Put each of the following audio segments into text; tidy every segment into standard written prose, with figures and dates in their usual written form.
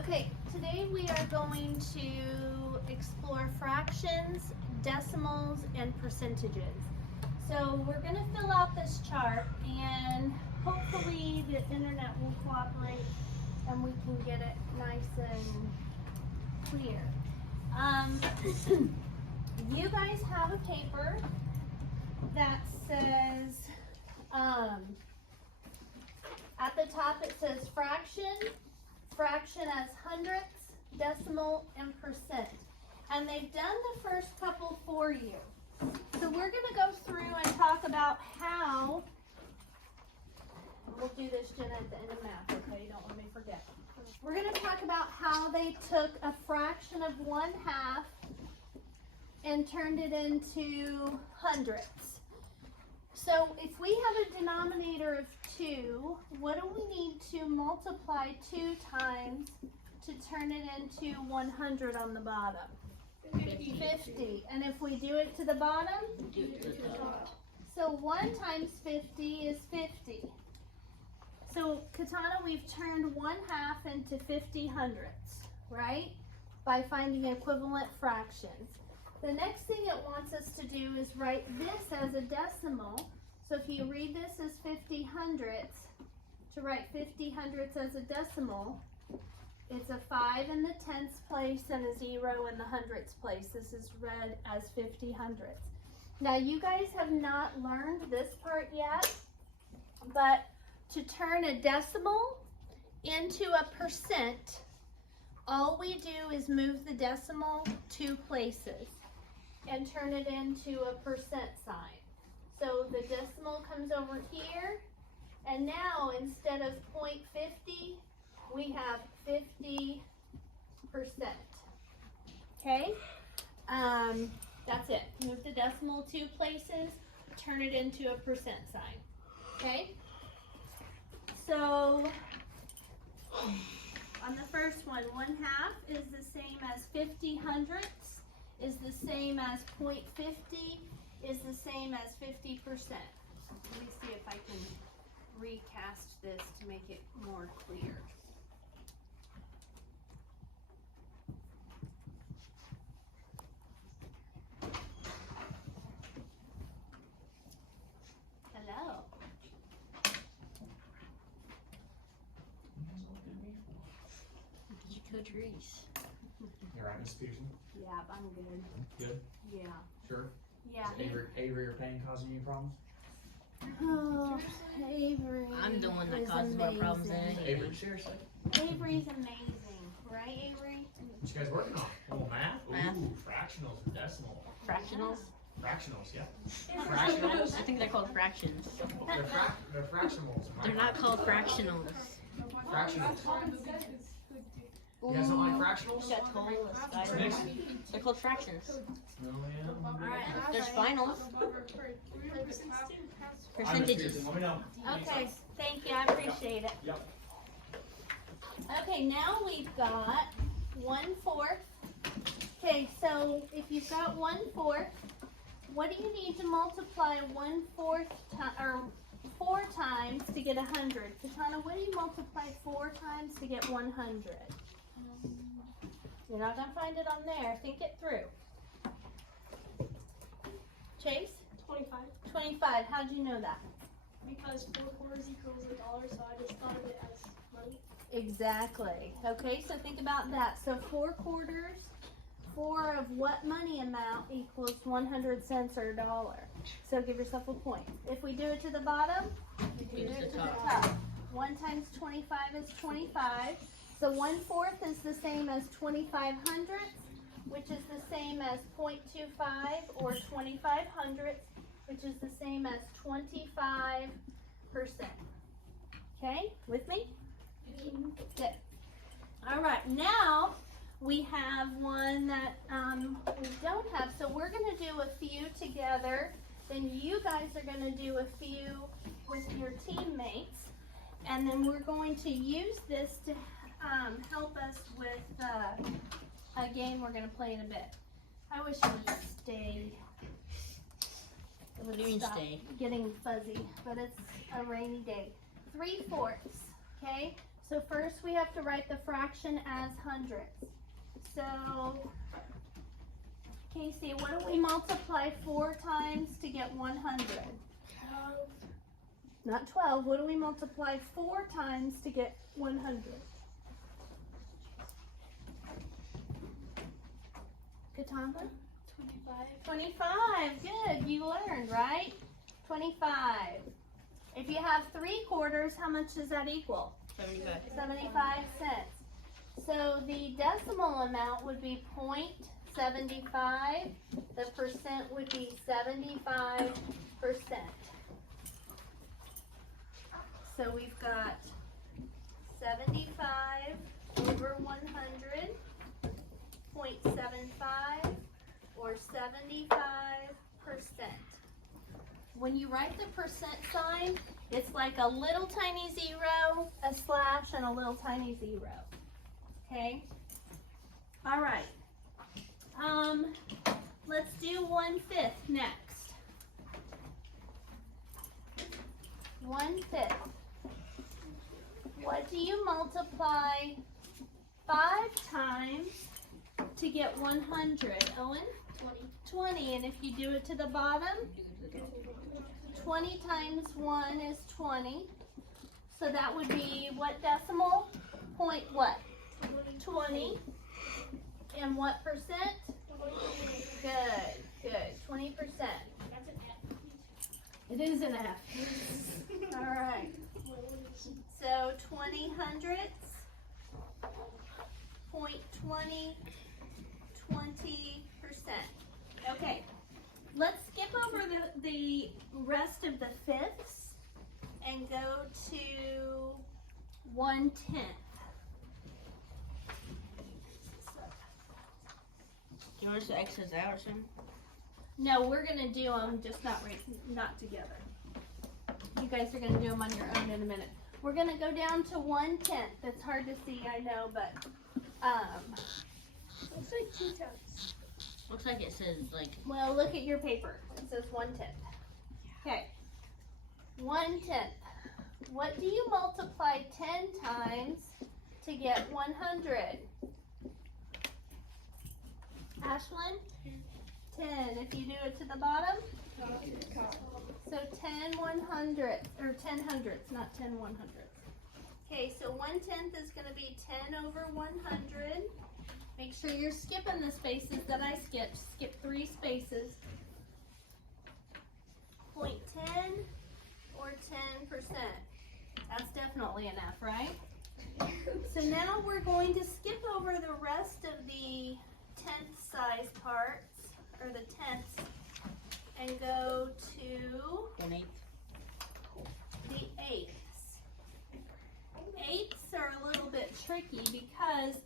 Okay, today we are going to explore fractions, decimals, and percentages. So we're going to fill out this chart and hopefully the internet will cooperate and we can get it nice and clear. You guys have a paper that says, at the top it says fraction as hundredths, decimal, and percent. And they've done the first couple for you. So we're going to go through and talk about how, we'll do this, Jenna, at the end of math, okay? Don't let me forget. We're going to talk about how they took a fraction of 1/2 and turned it into hundredths. So if we have a denominator of 2, what do we need to multiply 2 times to turn it into 100 on the bottom? 50. And if we do it to the bottom? Do it to the top. So 1 times 50 is 50. So Katana, we've turned 1/2 into 50 hundredths, right? By finding equivalent fractions. The next thing it wants us to do is write this as a decimal. So if you read this as 50 hundredths, to write 50 hundredths as a decimal, it's a 5 in the tenths place and a 0 in the hundredths place. This is read as 50 hundredths. Now you guys have not learned this part yet, but to turn a decimal into a percent, all we do is move the decimal 2 places and turn it into a percent sign. So the decimal comes over here, and now instead of 0.50, we have 50%. Okay? That's it. Move the decimal 2 places, turn it into a percent sign. Okay? So on the first one, 1/2 is the same as 50 hundredths, is the same as 0.50, is the same as 50%. Let me see if I can recast this to make it more clear. Hello. You could Reese. You're right, Miss Peterson? Yeah, I'm good. Good? Yeah. Sure? Yeah. Is Avery or Payne causing you problems? Oh, Avery. I'm the one that is causes more problems than amazing. anything. Avery, seriously? Avery's amazing, right, Avery? What you guys working on? Oh, math? Math. Ooh, fractionals and decimal. Fractionals? Fractionals, yeah. Fractionals? I think they're called fractions. They're fractionals. They're not called fractionals. Fractionals. You guys don't like fractionals? You got told us, guys. They're called fractions. No, yeah. Alright, There's finals. Percentages. Let me know. Okay, thank you, I appreciate it. Yep. Okay, now we've got 1/4. Okay, so if you've got 1/4, what do you need to multiply 1/4 or 4 times to get 100? Katana, what do you multiply 4 times to get 100? You're not gonna find it on there. Think it through. Chase? 25. 25. How'd you know that? Because 4 quarters equals $1, so I just thought of it as money. Exactly. Okay, so think about that. So 4 quarters, 4 of what money amount equals 100 cents or $1? So give yourself a point. If we do it to the bottom, we do it to the top. 1 times 25 is 25. So 1/4 is the same as 25 hundredths, which is the same as 0.25, or 25 hundredths, which is the same as 25%. Okay, with me? Good. All right, now we have one that we don't have, so we're going to do a few together. Then you guys are going to do a few with your teammates, and then we're going to use this to help us with a game we're going to play in a bit. I wish it would stay. It would What do you mean stop stay? getting fuzzy, but it's a rainy day. 3/4. Okay, So first we have to write the fraction as hundredths. So, Casey, what do we multiply 4 times to get 100? Not 12. What do we multiply 4 times to get 100? Katamba? 25. Good. You learned, right? 25. If you have 3/4, how much does that equal? 75. 75 cents. So the decimal amount would be 0.75. The percent would be 75%. So we've got 75 over 100, 0.75 or 75%. When you write the percent sign, it's like a little tiny 0, a slash, and a little tiny 0. Okay? All right. Let's do 1/5 next. 1/5. What do you multiply 5 times to get 100? Owen? 20. And if you do it to the bottom, 20 times 1 is 20. So that would be what decimal? Point what? 20. And what percent? Good, good. 20%. It is an F. All right. So 20 hundredths, 0.20, 20%. Okay. Let's skip over the rest of the fifths and go to 1/10. Do you want us to X this out or something? No, we're gonna do them, just not together. You guys are gonna do them on your own in a minute. We're gonna go down to 1/10. That's hard to see, I know, but Looks like 2/10. Looks like it says like well, look at your paper. It says 1/10. Okay. 1/10. What do you multiply 10 times to get 100? Ashlyn? 10. If you do it to the bottom? So 10 100ths, or 10 hundredths, not 10 100ths. Okay, so 1/10 is going to be 10 over 100. Make sure you're skipping the spaces that I skipped. Skip 3 spaces. 0.10 or 10%. That's definitely an F, right? So now we're going to skip over the rest of the 10th size parts, or the tenths, and go to 1/8. the eighths. Eighths are a little bit tricky because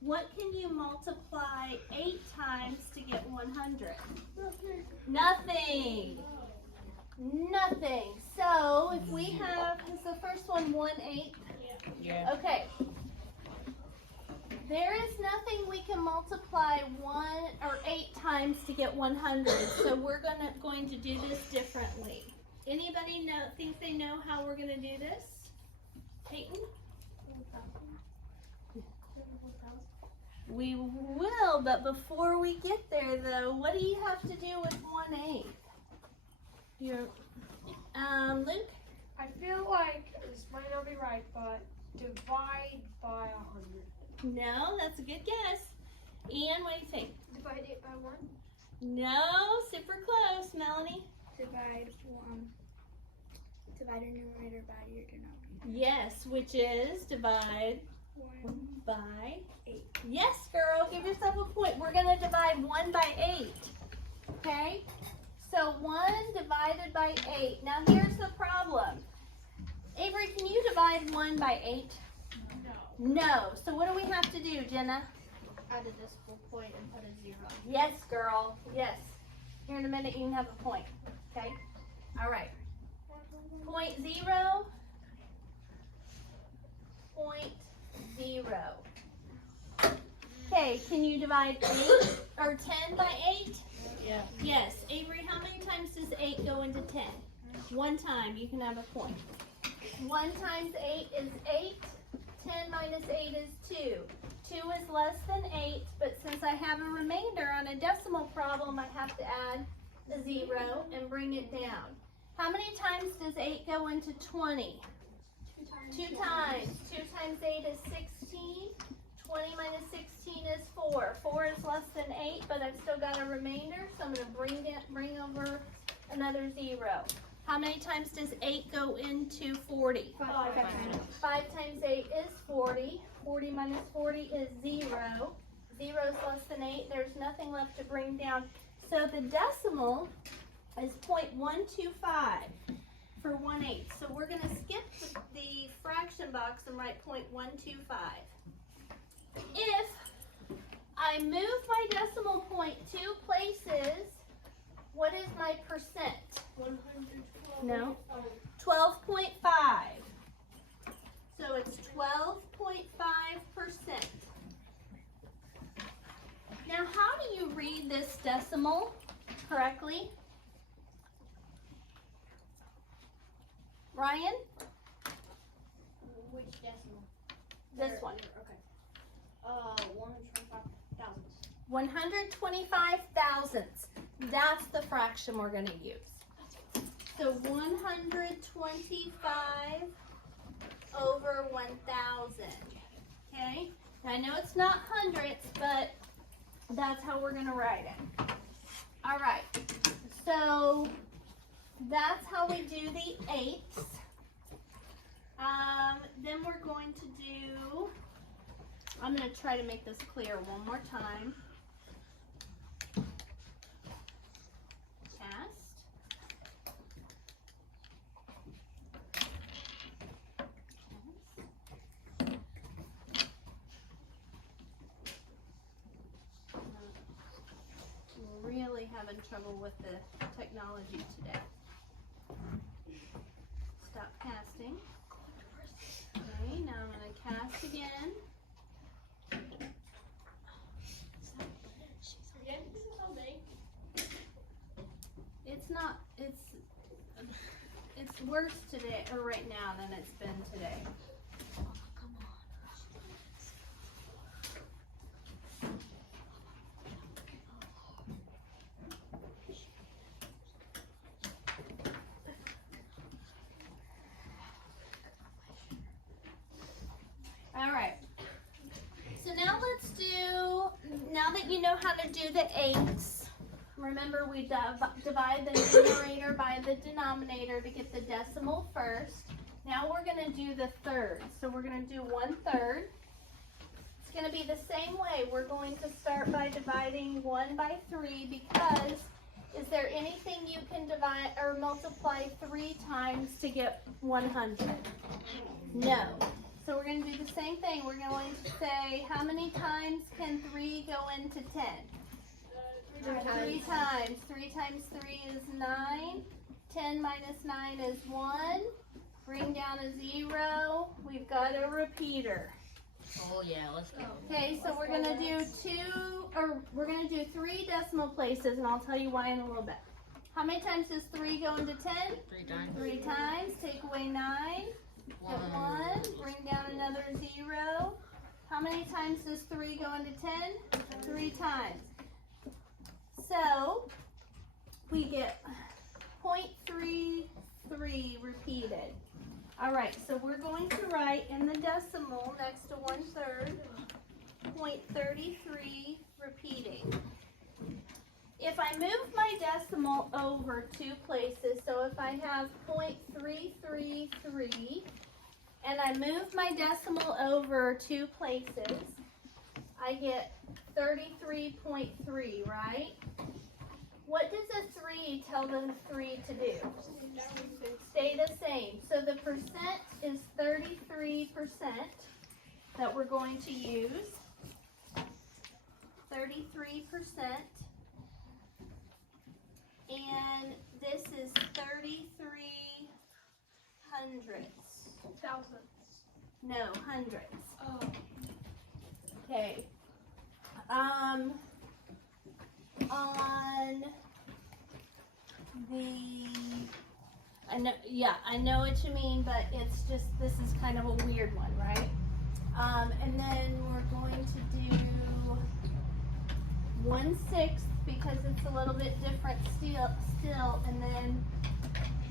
what can you multiply 8 times to get 100? Nothing. Nothing. So if we have, is the first one 1/8? Yeah. Okay. There is nothing we can multiply 1 or 8 times to get 100. So we're going to do this differently. Anybody think they know how we're going to do this? Peyton? We will, but before we get there though, what do you have to do with 1/8? Luke? I feel like this might not be right, but divide by 100. No, that's a good guess. Ian, what do you think? Divide it by 1. No, super close. Melanie? Divide a numerator by your denominator. Yes, which is divide 1 by 8. Yes, girl, give yourself a point. We're going to divide 1 by 8. Okay? So 1 divided by 8. Now here's the problem. Avery, can you divide 1 by 8? No. So what do we have to do, Jenna? Add a decimal point and put a 0. Yes, girl. Yes. Here in a minute you can have a point. Okay? All right. 0.0. 0.0. Okay, can you divide 8 or 10 by 8? Yeah. Yes. Avery, how many times does 8 go into 10? 1 time. You can have a point. 1 times 8 is 8. 10 minus 8 is 2. 2 is less than 8, but since I have a remainder on a decimal problem, I have to add a 0 and bring it down. How many times does 8 go into 20? 2 times. 2 times 8 is 16. 20 minus 16 is 4. 4 is less than 8, but I've still got a remainder, so I'm going to bring over another 0. How many times does 8 go into 40? 5 times. 5 times 8 is 40. 40 minus 40 is 0. 0 is less than 8. There's nothing left to bring down. So the decimal is 0.125 for 1/8. So we're going to skip the fraction box and write 0.125. If I move my decimal point 2 places, what is my percent? 112. No. 12.5. So it's 12.5%. Now, how do you read this decimal correctly? Ryan? Which decimal? This one. Okay. 125 thousandths. 125 thousandths. That's the fraction we're going to use. So 125 over 1,000. Okay? Now I know it's not hundredths, but that's how we're going to write it. All right. So that's how we do the eighths. Then we're going to do, I'm going to try to make this clear one more time. Cast. We're really having trouble with the technology today. Stop casting. Okay, now I'm going to cast again. It's not, it's worse today, or right now, than it's been today. All right. So now let's do, now that you know how to do the eighths, remember we divide the numerator by the denominator to get the decimal first. Now we're going to do the third. So we're going to do 1/3. It's going to be the same way. We're going to start by dividing 1 by 3 because is there anything you can divide or multiply 3 times to get 100? No. So we're going to do the same thing. We're going to say how many times can 3 go into 10? 3 times. 3 times 3 is 9. 10 minus 9 is 1. Bring down a 0. We've got a repeater. Oh yeah, let's go. Okay, so we're gonna do 3 decimal places, and I'll tell you why in a little bit. How many times does 3 go into 10? 3 times. 3 times. Take away 9. Get 1. Bring down another 0. How many times does 3 go into 10? 3 times. So we get 0.33 repeated. All right, so we're going to write in the decimal next to 1/3, 0.33 repeating. If I move my decimal over 2 places, so if I have 0.333 and I move my decimal over 2 places, I get 33.3, right? What does a 3 tell the 3 to do? Stay the same. So the percent is 33% that we're going to use. 33%. And this is 33 hundredths. Thousandths. No, hundredths. Oh. Okay. On the, I know what you mean, but it's just, this is kind of a weird one, right? And then we're going to do 1/6 because it's a little bit different still, and then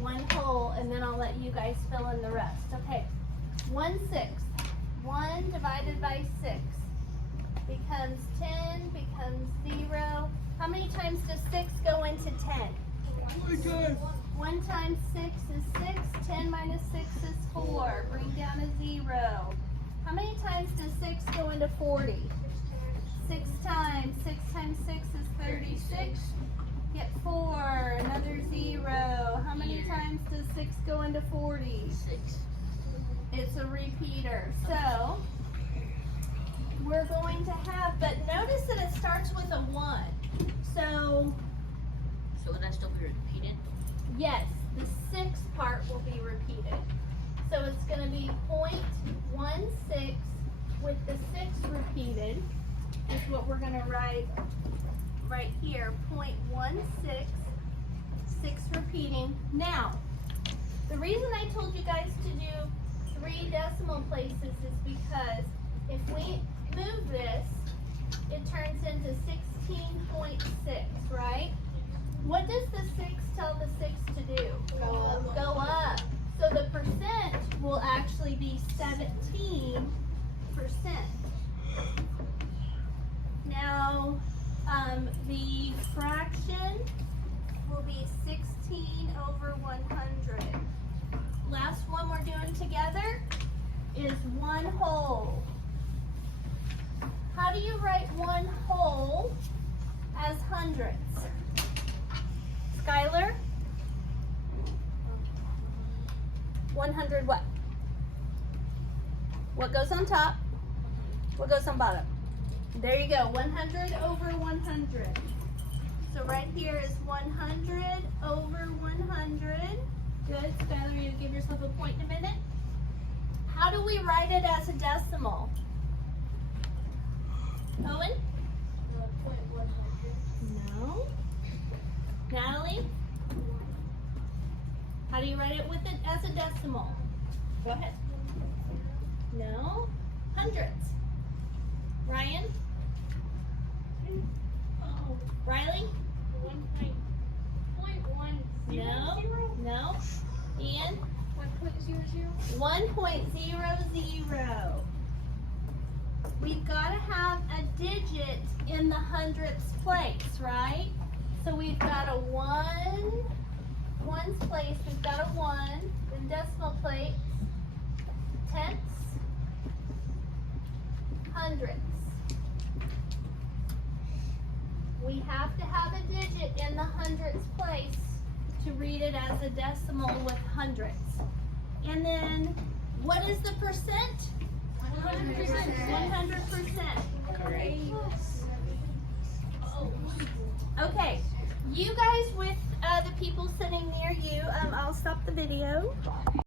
1 whole, and then I'll let you guys fill in the rest. Okay, 1/6. 1 divided by 6 becomes 10, becomes 0. How many times does 6 go into 10? 1 times 6 is 6. 10 minus 6 is 4. Bring down a 0. How many times does 6 go into 40? 6 times. 6 times 6 is 36. Get 4. Another 0. How many times does 6 go into 40? 6. It's a repeater. So we're going to have, but notice that it starts with a 1. So Would that still be repeated? yes, the 6th part will be repeated. So it's going to be 0.16 with the 6 repeated is what we're going to write right here. 0.16, 6 repeating. Now, the reason I told you guys to do 3 decimal places is because if we move this, it turns into 16.6, right? What does the 6 tell the 6 to do? Go up. So the percent will actually be 17%. Now, the fraction will be 16 over 100. Last one we're doing together is 1 whole. How do you write 1 whole as hundredths? Skylar? 100 what? What goes on top? What goes on bottom? There you go, 100 over 100. So right here is 100 over 100. Good, Skylar, you give yourself a point in a minute. How do we write it as a decimal? Owen? No. Natalie? How do you write it with it as a decimal? Go ahead. No. Hundredths. Ryan? Riley? 1.1. No. No. Ian? 1.00. 1.00. We've got to have a digit in the hundredths place, right? So we've got a 1, ones place, we've got a 1, then decimal place, tenths, hundredths. We have to have a digit in the hundredths place to read it as a decimal with hundredths. And then, what is the percent? 100%. 100%. Okay, you guys with the people sitting near you, I'll stop the video.